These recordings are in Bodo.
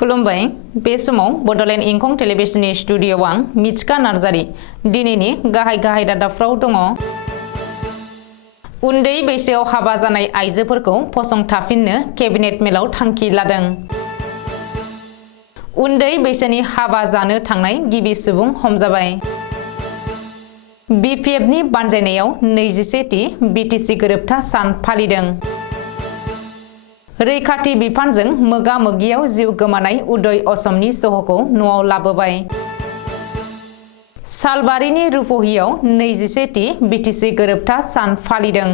खुलुमबाय बे समाव बडलेण्ड इंखं टेलिभिजननि स्टुडियोआव आं मिथिका नार्जारी दिनैनि गाहाय रादाबफ्राव दङ। उन्दै बैसोआव हाबा जानाय आइजोफोरखौ फसंथाफिननो केबिनेट मेलाव थांखि लादों। उन्दै बैसोनि हाबा जानो थांनाय गिबि सुबुं हमजाबाय। बिपिएफनि बानजायनायाव 21थि बिटिसि गोरोबथा सान फालिदों। रैखाथि बिफानजों मोगा-मोगियाव जिउ गोमानाय उदय असमनि सह'खौ न'आव लाबोबाय। सालबारिनि रुपहियाव 21थि बिटिसि गोरोबथा सान फालिदों।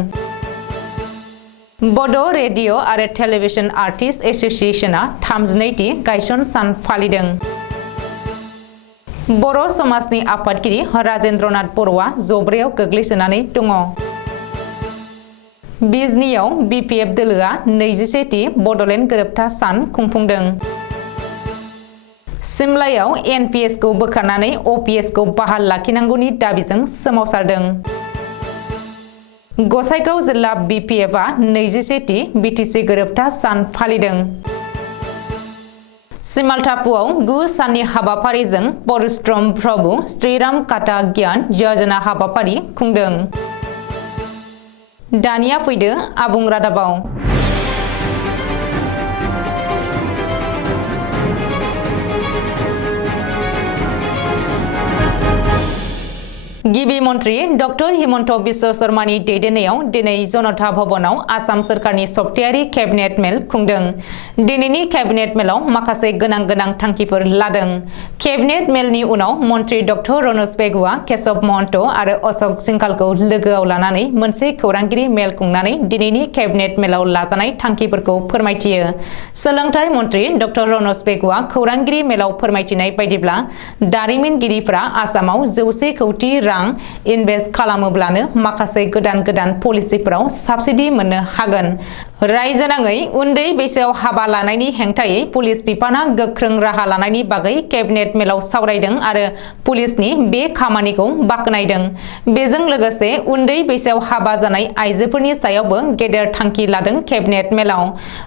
बड' रेडिअ' आरो टेलिभिजन आर्टिस्ट एस'सिएशनआ 32थि गायसन सान फालिदों। बर' समाजनि आफादगिरि राजेन्द्रनाथ बर'आ जब्रायाव गोग्लैसोनानै दङ। बिजनीआव बिपिएफ दोलोआ 21थि बडलेण्ड गोरोबथा सान खुंफुंदों। सिमलायाव एनपिएसखौ बोखारनानै अपिएसखौ बहाल लाखिनांगौनि दाबिजों सोमावसारदों। गसाइगाव जिल्ला बिपिएफआ 21थि बिटिसि गोरोबथा सान फालिदों। सिमालटापुआव 9 साननि हाबाफारिजों परशुराम प्रभु श्रीराम काथा ज्ञान यजना हाबाफारि खुंदों। दानिया फैदो आबुं रादाबाव। गिबि मन्त्री डक्टर हिमन्त बिश्व शर्मानि दैदेननायाव दिनै जनता भवनाव आसाम सोरखारनि सप्तायारि केबिनेट मेल खुंदों। दिनैनि केबिनेट मेलाव माखासे गोनां थांखिफोर लादों। केबिनेट मेलनि उनाव मन्त्री डक्टर रनज पेगुआ केशव महन्त आरो अशोक सिंघालखौ लोगोआव लानानै मोनसे खौरांगिरि मेल खुंनानै दिनैनि केबिनेट मेलाव लाजानाय थांखिफोरखौ फोरमायथियो। सोलोंथाइ मन्त्री डक्टर रनज पेगुआ खौरांगिरि मेलाव फोरमायथिनाय बायदिब्ला दारिमिनगिरिफोरा आसामाव 100 कौटि रां इनभेस्ट खालामोब्लानो माखासे गोदान पलिसिफोराव साबसिडि मोननो हागोन। रायजोनाङै उन्दै बैसोआव हाबा लानायनि हेंथायै पुलिस बिफाना गोख्रों राहा लानायनि बागै केबिनेट मेलाव सावरायदों आरो पुलिसनि बे खामानिखौ बाख्नायदों। बेजों लोगोसे उन्दै बैसोआव हाबा जानाय आइजोफोरनि सायावबो गेदेर थांखि लादों केबिनेट मेलाव।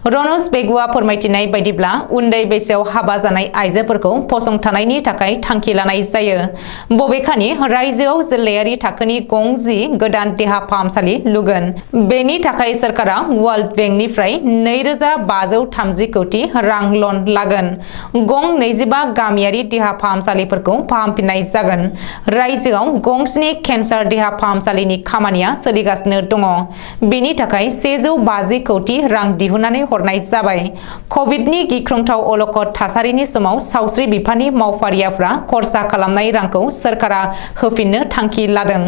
रनज पेगुआ फोरमायथिनाय बायदिब्ला उन्दै बैसोआव हाबा जानाय आइजोफोरखौ फसंथानायनि थाखाय थांखि लानाय जायो। बबेखानि रायजोआव जिल्लायारि थाखोनि 10 गोदान देहा फाहामसालि लुगोन। बेनि थाखाय सरकारा वर्ल्ड बेंकनिफ्राय 2530 कौटि रां लन लागोन। 25 गामियारि देहा फाहामसालिफोरखौ फाहामफिननाय जागोन। रायजोआव 7 केन्सार देहा फाहामसालिनि खामानिया सोलिगासिनो दङ। बेनि थाखाय 150 कौटि रां दिहुननानै हरनाय जाबाय। कभिडनि गिख्रंथाव अलखद थासारिनि समाव सावस्रि बिफाननि मावफारियाफ्रा खरसा खालामनाय रांखौ सरकारा होफिननो थांखि लादों।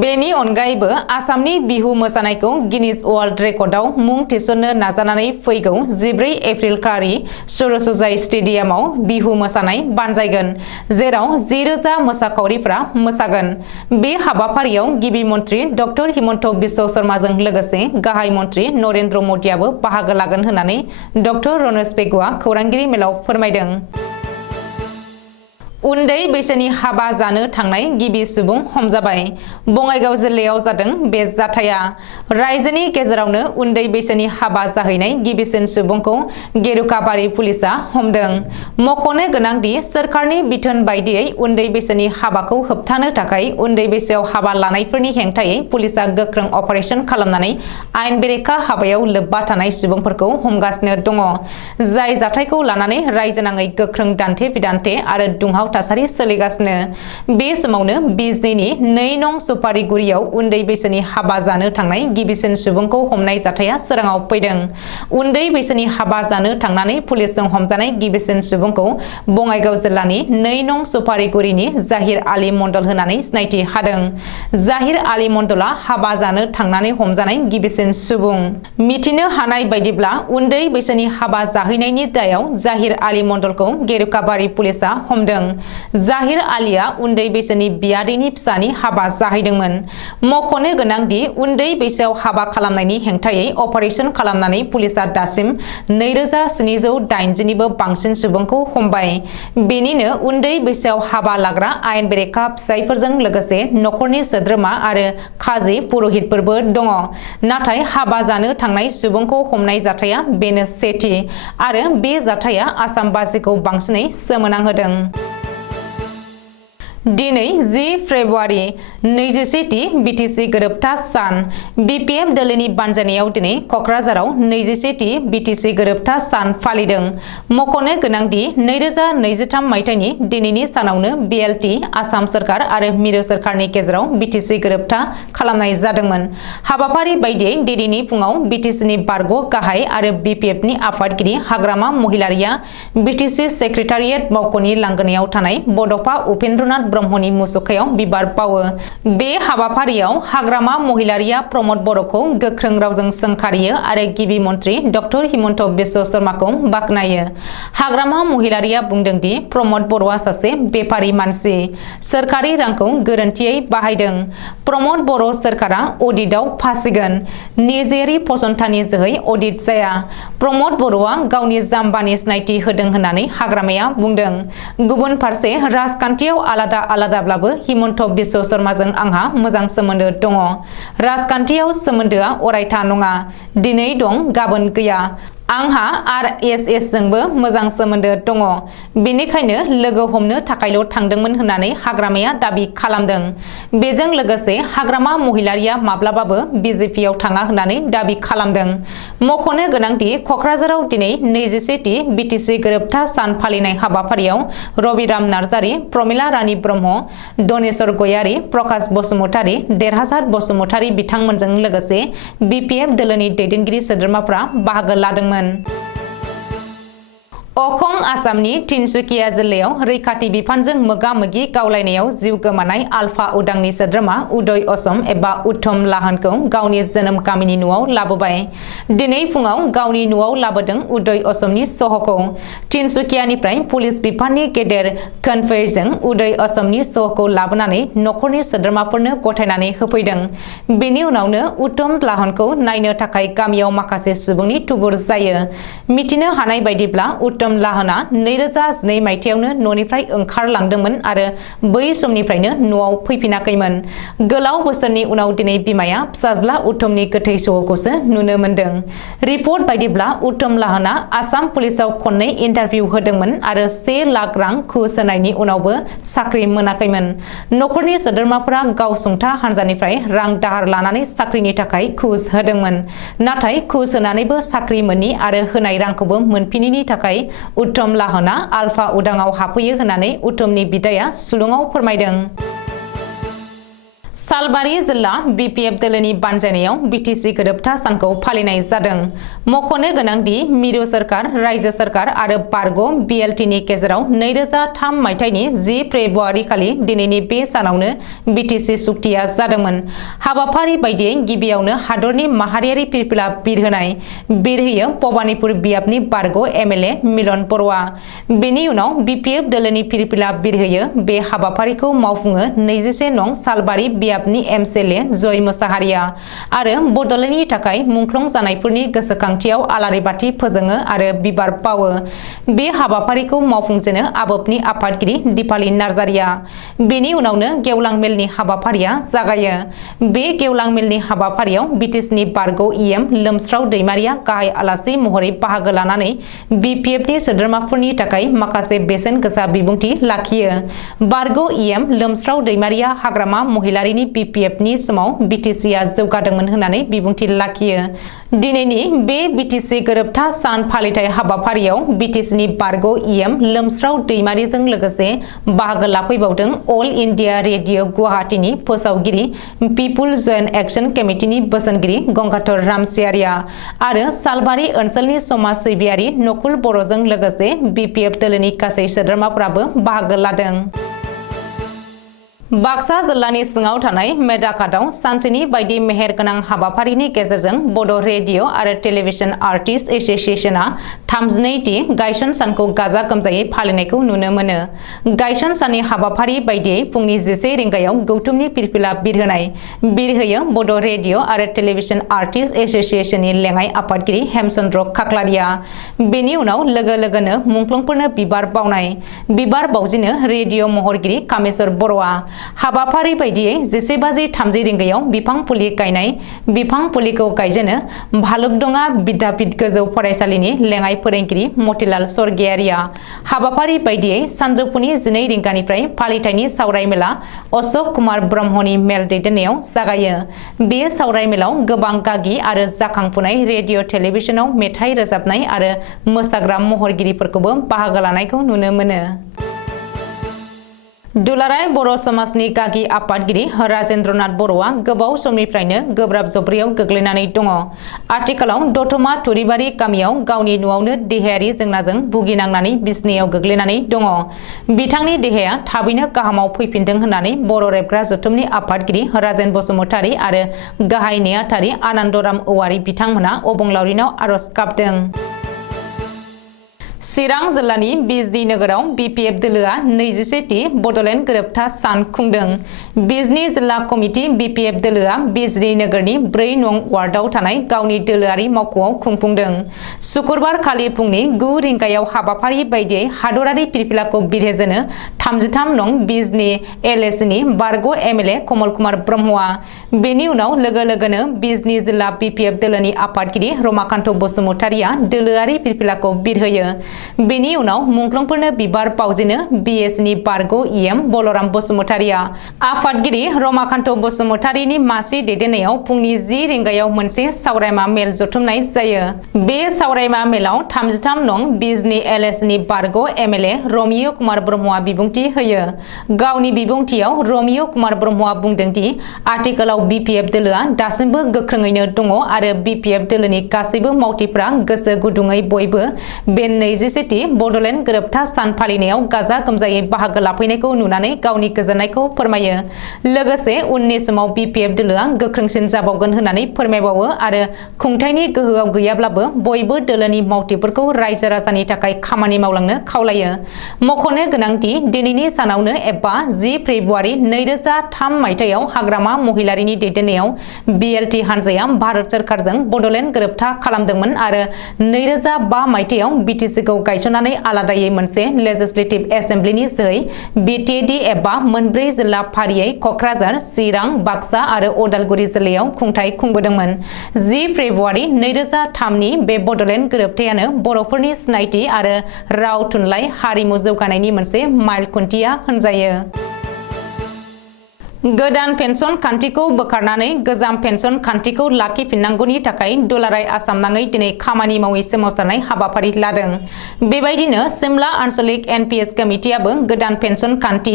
बेनि अनगायैबो आसामनि बिहु मोसानायखौ गिनिज वर्ल्ड रेकर्डआव मुं थिसननो नाजानानै फैगौ 14 एप्रिल खालि सरसजाइ स्टेडियामाव बिहु मोसानाय बानजायगोन, जेराव 10,000 मोसाखावरिफ्रा मोसागोन। बे हाबाफारियाव गिबि मन्त्री डक्टर हिमन्त बिश्व शर्माजों लोगोसे गाहाय मन्त्री नरेन्द्र मदियाबो बाहागो लागोन होननानै डक्टर रनज पेगुआ खौरांगिरि मेलाव फोरमायदों। उन्दै बैसोनि हाबा जानो थांनाय गिबि सुबुं हमजाबाय। बङाइगाव जिल्लायाव जादों बे जाथाया। रायजोनि गेजेरावनो उन्दै बैसोनि हाबा जाहैनाय गिबिसिन सुबुंखौ गेरुकाबारि पुलिसआ हमदों। मख'नो गोनांदि सोरखारनि बिथोन बायदियै उन्दै बैसोनि हाबाखौ होबथानो थाखाय उन्दै बैसोआव हाबा लानायफोरनि हेंथायै पुलिसआ गोख्रों अपारेशन खालामनानै आयेन बेरेखा हाबायाव लोब्बा थानाय सुबुंफोरखौ हमगासिनो दङ। जाय जाथायखौ लानानै रायजोनाङै गोख्रों दान्थे-बिदान्थे आरो दुंहाव थासारि सोलिगासिनो। बे समावनो बिजनीनि 2 नं सुपारिगुरियाव उन्दै बैसोनि हाबा जानो थांनाय गिबिसिन सुबुंखौ हमनाय जाथाया सोराङाव फैदों। उन्दै बैसोनि हाबा जानो थांनानै पुलिसजों हमजानाय गिबिसिन सुबुंखौ बङाइगाव जिल्लानि 2 नं सुपारिगुरिनि जाहिर आली मण्डल होननानै सिनायथि हादों। जाहिर आली मण्डला हाबा जानो थांनानै हमजानाय गिबिसिन सुबुं। मिथिनो हानाय बायदिब्ला उन्दै बैसोनि हाबा जाहैनायनि दायाव जाहिर आली मण्डलखौ गेरुकाबारि पुलिसआ हमदों। जाहिर आलिया उन्दै बैसोनि बियादैनि फिसानि हाबा जाहैदोंमोन। मख'नो गोनांदि उन्दै बैसोआव हाबा खालामनायनि हेंथायै अपारेशन खालामनानै पुलिसा दासिम 2780 निबो बांसिन सुबुंखौ हमबाय। बेनिनो उन्दै बैसोआव हाबा लाग्रा आयेन बेरेखा फिसायफोरजों लोगोसे नखरनि सोद्रोमा आरो खाजि पुरहितफोरबो दङ। नाथाय हाबा जानो थांनाय सुबुंखौ हमनाय जाथाया बेनो सेथि आरो बे जाथाया आसामबासिखौ बांसिनै सोमोनांहोदों। दिनै 10 फेब्रुवारि 21थि बिटिसि गोरोबथा सान। बिपिएफ दोलोनि बानजायनायाव दिनै कक्राझाराव 21थि बिटिसि गोरोबथा सान फालिदों। मख'नो गोनांदि 2023 मायथाइनि दिनैनि सानावनो बिएलटि आसाम सोरखार आरो मिरु सोरखारनि गेजेराव बिटिसि गोरोबथा खालामनाय जादोंमोन। हाबाफारि बायदियै दिनैनि फुङाव बिटिसिनि बारग' गाहाय आरो बिपिएफनि आफादगिरि हाग्रामा महिलारिया बिटिसि सेक्रेटारियेट मावख'नि लांगोनायाव थानाय बड'फा उपेन्द्रनाथ ब्रह्मनि मुसुखायाव बिबार बावो। बे हाबाफारियाव हाग्रामा महिलारिया प्रमद बर'खौ गोख्रों रावजों सोंखारियो आरो गिबि मन्त्रि डक्टर हिमन्त बिश्व शर्माखौ बाख्नायो। हाग्रामा महिलारिया बुंदोंदि प्रमद बर'आ सासे बेपारि मानसि, सोरखारि रांखौ गोरोन्थियै बाहायदों। प्रमद बर' सोरखारा अडिटआव फासिगोन। निजेरि फसंथाननि जोहै अडिट जाया। प्रमद बर'आ गावनि जाम्बानि सिनायथि होदों होननानै हाग्रामाया बुंदों। गुबुन फारसे राजखान्थियाव आलादाब्लाबो हिमन्त बिश्व शर्माजों आंहा मोजां सोमोन्दो दङ। राजखान्थियाव सोमोन्दोआ अरायथा नङा। दिनै दं गाबोन गैया। आंहा आरएसएस जोंबो मोजां सोमोन्दो दङ। बेनिखायनो लोगो हमनो थाखायल' थांदोंमोन होननानै हाग्रामाया दाबि खालामदों। बेजों लोगोसे हाग्रामा महिलारिया माब्लाबाबो बिजेपियाव थाङा होननानै दाबि खालामदों। मख'नो गोनांदि कक्राझाराव दिनै 21थि बिटिसि गोरोबथा सान फालिनाय हाबाफारियाव रबिराम नार्जारी, प्रमिला रानी ब्रह्म, दनेश्वर गयारी, प्रकाश बसुमतारी, देरहासार बसुमतारी बिथांमोनजों लोगोसे बिपिएफ दोलोनि दैदेनगिरि सोद्रोमाफ्रा बाहागो लादोंमोन। अखं आसामनि तिनसुकिया जिल्लायाव रैखाथि बिफानजों मोगा-मोगि गावलायनायाव जिउ गोमानाय आलफा उदांनि सोद्रोमा उदय असम एबा उत्तम लाहानखौ गावनि जोनोम गामिनि न'आव लाबोबाय। दिनै फुङाव गावनि न'आव लाबोदों उदय असमनि सह'खौ। तिनसुकियानिफ्राय पुलिस बिफाननि गेदेर कनभयजों उदय असमनि सह'खौ लाबोनानै नखरनि सोद्रोमाफोरनो गथायनानै होफैदों। बेनि उनावनो उत्तम लाहानखौ नायनो थाखाय गामियाव माखासे सुबुंनि थुबुर जायो। मिथिनो हानाय बायदिब्ला उत्तम लाहाना 2012 मायथाइयावनो न'निफ्राय ओंखारलांदोंमोन आरो बै समनिफ्रायनो न'आव फैफिनाखैमोन। गोलाव बोसोरनि उनाव दिनै बिमाया फिसाज्ला उत्तमनि गोथै सह'खौसो नुनो मोन्दों। रिपर्ट बायदिब्ला उत्तम लाहाना आसाम पुलिसाव खननै इन्टारभिउ होदोंमोन आरो 1 लाख रां घुस होनायनि उनावबो साख्रि मोनाखैमोन। नखरनि सोद्रोमाफोरा गावसुंथा हानजानिफ्राय रां दाहार लानानै साख्रिनि थाखाय घुस होदोंमोन। नाथाय घुस होनानैबो साख्रि मोनि आरो होनाय रांखौबो मोनफिनिनि थाखाय उत्तम लाहाना आलफा उदांआव हाबफैयो होननानै उत्तमनि बिदाया सुलुङाव फोरमायदों। सालबारि जिल्ला बिपिएफ दोलोनि बानजायनायाव बिटिसि गोरोबथा सानखौ फालिनाय जादों। मख'नो गोनांदि मिरु सोरखार, रायजो सोरखार आरो बारग' बिएलटिनि गेजेराव 2003 मायथाइनि 10 फेब्रुवारि खालि दिनैनि बे सानावनो बिटिसि सुक्तिया जादोंमोन। हाबाफारि बायदियै गिबियावनो हादरनि माहारियारि फिरफिला बिरहोनाय। बिरहोयो भबानिपुर बियाबनि बारग' एमएलए मिलन बर'आ। बेनि उनाव बिपिएफ दोलोनि फिरफिला बिरहोयो। बे हाबाफारिखौ मावफुङो 21 नं सालबारि बियाबनि एमएलए जय मोसाहारिया आरो बड'लेण्डनि थाखाय मुंख्लं जानायफोरनि गोसोखांथियाव आलारि बाथि फोजोङो आरो बिबार बावो। बे हाबाफारिखौ मावफुंजेनो आबोफनि आफादगिरि दिपाली नार्जारिया। बेनि उनावनो गेवलां मेलनि हाबाफारिया जागायो। बे गेवलां मेलनि हाबाफारियाव बिटिसिनि बारग' इएम लोमस्राव दैमारिया गाहाय आलासि महरै बाहागो लानानै बिपिएफनि सोद्रोमाफोरनि थाखाय माखासे बेसेन गोसा बिबुंथि लाखियो। बारग' इएम लोमस्राव दैमारिया हाग्रामा महिलारिनि बिपिएफनि समाव बिटिसिआ जौगादोंमोन होननानै बिबुंथि लाखियो। दिनैनि बे बिटिसि गोरोबथा सान फालिथाय हाबाफारियाव बिटिसिनि बारग' इएम लोमस्राव दैमारिजों लोगोसे बाहागो लाफैबावदों अल इन्डिया रेडिअ गुवाहाटीनि फोसावगिरि, पिपुल जयेन्ट एक्शन कमिटिनि बोसोनगिरि गंगाधर रामसियारिया आरो सालबारि ओनसोलनि समाज सिबियारि नकुल बर'जों लोगोसे बिपिएफ दोलोनि गासै सोद्रोमाफोराबो बाहागो लादों। बाक्सा जिल्लानि सिङाव थानाय मेदाकाटआव सानसेनि बायदि मेहेरगोनां हाबाफारिनि गेजेरजों बड' रेडिअ आरो टेलिभिजन आर्टिस्ट एसोसिएशनआ 32थि गायसन सानखौ गाजा गोमजायै फालिनायखौ नुनो मोनो। गायसन साननि हाबाफारि बायदियै फुंनि 11 रिंगायाव गौतुमनि फिरफिला बिरहोयो बड' रेडिअ आरो टेलिभिजन आर्टिस्ट एसोसिएशननि लेङाइ आफादगिरि हेमचन्द्र खाख्लारिया। बेनि उनाव लोगो लोगोनो मुंख्लंफोरनो बिबार बावजेनो रेडिअ महरगिरि कामेश्वर बर'आ। हाबाफारि बायदियै 11:30 रिंगायाव बिफां फुलि गायनाय बिफां फुलिखौ गायजेनो भालुकदंगा बिद्यापीठ गोजौ फरायसालिनि लेङाइ फोरोंगिरि मतिलाल स्वर्गियारिया। हाबाफारि बायदियै सानजौफुनि 12 रिंगानिफ्राय फालिथायनि सावराय मेला अशोक कुमार ब्रह्मनि मेल दैदेननायाव जागायो। बे सावराय मेलाव गोबां गागि आरो जाखांफुनाय रेडिअ टेलिभिजनाव मेथाइ रोजाबनाय आरो मोसाग्रा महरगिरिफोरखौबो बाहागो लानायखौ नुनो मोनो। दुलाराय बर' समाजनि गागि आफादगिरि राजेन्द्रनाथ बर'आ गोबाव समनिफ्रायनो गोब्राब जब्रियाव गोग्लैनानै दङ। आथिखालाव दतमा तुरिबारि गामियाव गावनि न'आवनो देहायारि जेंनाजों भुगिनांनानै बिसनायाव गोग्लैनानै दङ। बिथांनि देहाया थाबैनो गाहामाव फैफिनदों होननानै बर' रेबग्रा जथुमनि आफादगिरि राजेन बसुमतारी आरो गाहाय नेहाथारि आनन्दराम औवारी बिथांमोना अबंलावरिनाव आरज गाबदों। चिरां जिल्लानि बिजनी नोगोराव BPF दोलोआ 21थि बड'लेण्ड गोरोबथा सान खुंदों। बिजनी जिल्ला कमिटि BPF दोलोआ बिजनी नोगोरनि 4 नं वार्डआव थानाय गावनि दोलोआरि मावख'आव खुंफुंदों। शुक्रबार खालि फुंनि 9 रिंगायाव हाबाफारि बायदियै हादरारि फिरफिलाखौ बिरहोजेनो 33 नं बिजनी LSनि बारग' MLA कमल कुमार ब्रह्मआ। बेनि उनाव लोगो लोगोनो बिजनी जिल्ला BPF दोलोनि आफादगिरि रमाकान्त बसुमतारीया दोलोआरि फिरफिलाखौ बिरहोयो। बेनि उनाव मुंख्लंफोरनो बिबार बावजेनो BSनि बारग' EM बलराम बसुमतारीया। आफादगिरि रमाकान्त बसुमतारीनि मासि दैदेननायाव फुंनि 10 रिंगायाव मोनसे सावरायमा मेल जथुमनाय जायो। बे सावरायमा मेलाव 33 नं बिजनी LSनि बारग' MLA रमिय कुमार ब्रह्मआ बिबुंथि होयो। गावनि बिबुंथियाव रमिय कुमार ब्रह्मआ बुंदों दि आथिखालाव BPF दोलोआ दासिमबो गोख्रोङैनो दङ आरो BPF दोलोनि गासैबो मावथिफ्रा गोसो गुदुङै बयबो बे 21थि बड'लेण्ड गोरोबथा सान फालिनायाव गाजा गोमजायै बाहागो लाफैनायखौ नुनानै गावनि गोजोननायखौ फोरमायो। लोगोसे उननि समाव BPF दोलोआ गोख्रोंसिन जाबावगोन होननानै फोरमायबावो आरो खुंथायनि गोहोआव गैयाब्लाबो बयबो दोलोनि मावथिफोरखौ रायजो राजानि थाखाय खामानि मावलांनो खावलायो। मख'नो गोनांदि दिनैनि सानावनो एबा 10 फेब्रुवारि 2003 मायथाइयाव हाग्रामा महिलारिनि दैदेननायाव BLT हानजाया भारत सोरखारजों बड'लेण्ड गोरोबथा खालामदोंमोन आरो 2005 मायथाइयाव BTCखौ गायसननानै आलादायै मोनसे लेजिस्लेटिभ एसेम्ब्लिनि जोहै BTAD एबा मोनब्रै जिल्ला फारियै क'क्राझार, चिरां, बाक्सा आरो उदालगुरि जिल्लायाव खुंथाय खुंबोदोंमोन। 10 फेब्रुवारि 2003नि बे बड'लेण्ड गोरोबथायानो बर'फोरनि सिनायथि आरो राव थुनलाइ हारिमु जौगानायनि मोनसे माइल खुन्थिया होनजायो। गोदान पेन्सन खान्थिखौ बोखारनानै गोजाम पेन्सन खान्थिखौ लाखिफिननांगौनि थाखाय दुलाराय आसाम नाङै दिनै खामानि मावै सोमावसारनाय हाबाफारि लादों। बेबायदिनो सिमला आन्चलिक NPS कमिटियाबो गोदान पेन्सन खान्थि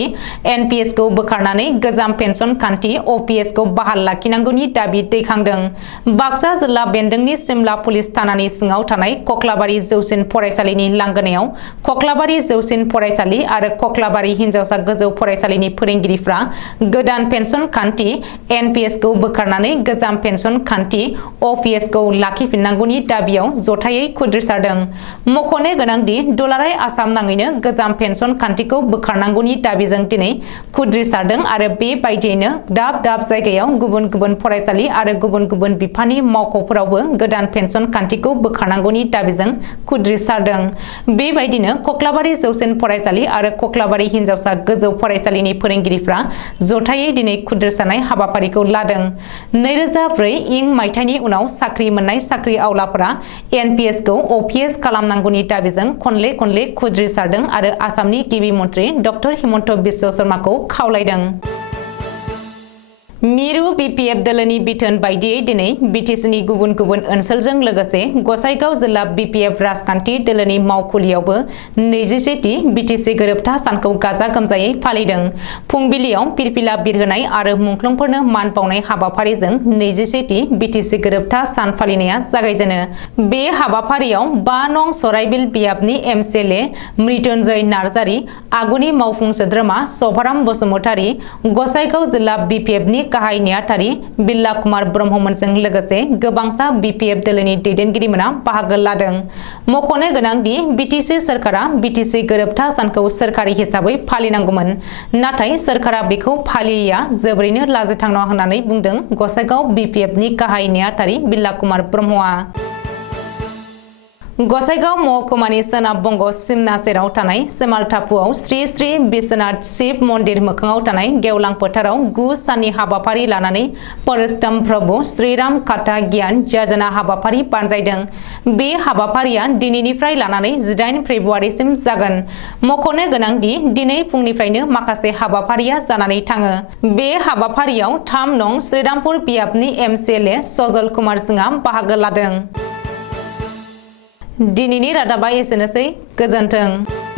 NPSखौ बोखारनानै गोजाम पेन्सन खान्थि OPSखौ बहाल लाखिनांगौनि दाबि दैखांदों। बाक्सा जिल्ला बेन्दोंनि सिमला पुलिस थानानि सिङाव थानाय कक्लाबारि जौसिन फरायसालिनि लांगोनायाव कक्लाबारि जौसिन फरायसालि आरो कक्लाबारि हिनजावसा गोजौ फरायसालिनि फोरोंगिरिफ्रा गोदान पेन्सन खान्थि NPSखौ बोखारनानै गोजाम पेन्सन खान्थि OPSखौ लाखिफिननांगौनि दाबियाव जथायै खुद्रिसारदों। मख'नो गोनांदि दुलाराय आसाम नाङैनो गोजाम पेन्सन खान्थिखौ बोखारनांगौनि दाबिजों दिनै खुद्रिसारदों आरो बेबायदियैनो दाब दाब जायगायाव गुबुन गुबुन फरायसालि आरो गुबुन गुबुन बिफाननि मावख'फोरावबो गोदान पेन्सन खान्थिखौ बोखारनांगौनि दाबिजों खुद्रिसारदों। बेबायदिनो कक्लाबारि जौसिन फरायसालि आरो कक्लाबारि हिनजावसा गोजौ फरायसालिनि फोरोंगिरिफ्रा जथायै दिनै खुद्रिसारनाय हाबाफारिखौ लादों। 2004 मायथाइनि उनाव साख्रि मोननाय साख्रि आवलाफोरा NPSखौ OPS खालामनांगौनि दाबिजों खनले खनले खुद्रिसारदों आरो आसामनि गिबि मन्थ्रि डक्टर हिमन्त बिश्व शर्माखौ खावलायदों। मिरु BPF दोलोनि बिथोन बायदियै दिनै बिटिसिनि गुबुन गुबुन ओनसोलजों लोगोसे गसाइगाव जिल्ला BPF राजखान्थि दोलोनि मावखुलियावबो 21थि बिटिसि गोरोबथा सानखौ गाजा गोमजायै फालिदों। फुंबिलियाव फिरफिला बिरहोनाय आरो मुंख्लंफोरनो मान बावनाय हाबाफारिजों 21थि बिटिसि गोरोबथा सान फालिनाया जागायजेनो। बे हाबाफारियाव 5 नं सराइबिल बियाबनि MCLA मृत्युंजय नार्जारी, आगुनि मावफुं सोद्रोमा सभाराम बसुमतारी, गसाइगाव जिल्ला BPFनि गाहाय नेहाथारि बिल्ला कुमार ब्रह्ममोनजों लोगोसे गोबांसा BPF दोलोनि दैदेनगिरिमोना बाहागो लादों। मख'नो गोनांदि बिटिसि सोरखारा बिटिसि गोरोबथा सानखौ सोरखारि हिसाबै फालिनांगौमोन, नाथाय सोरखारा बेखौ फालियैया जोबोरैनो लाजिथावना होननानै बुंदों गसाइगाव BPFनि गाहाय नेहाथारि बिल्ला कुमार ब्रह्मआ। गसाइगाव महकुमानि सोनाब बंग सिमना सेराव थानाय सेमालटापुआव श्री श्री बिश्वनाथ शिव मन्दिर मोखाङाव थानाय गेवलां फोथाराव 9 साननि हाबाफारि लानानै परस्तम प्रभु श्रीराम कथा गियान यजना हाबाफारि बानजायदों। बे हाबाफारिया दिनैनिफ्राय लानानै 18 फेब्रुवारिसिम जागोन। मख'नो गोनांदि दिनै फुंनिफ्रायनो माखासे हाबाफारिया जानानै थाङो। बे हाबाफारियाव 3 नं श्रीरामपुर बियाबनि MCLA सजल कुमार सिंहआ बाहागो लादों। दिनैनि रादाबा एसेनोसै, गोजोन्थों।